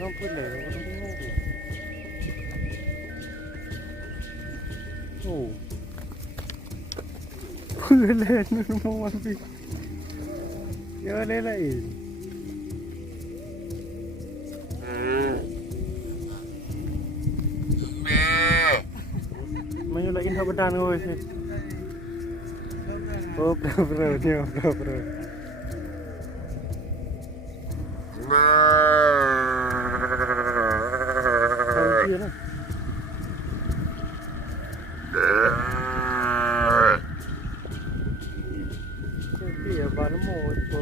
non puoi leggere. Oh, puoi leggere, non può mai. Io le leggo. Mà lại in hợp đàn ngồi thì ô bro nhiều bro không kia nữa cái kia bán một bờ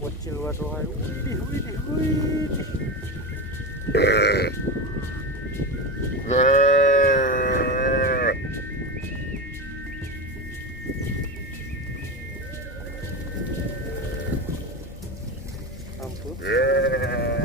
What you are doing?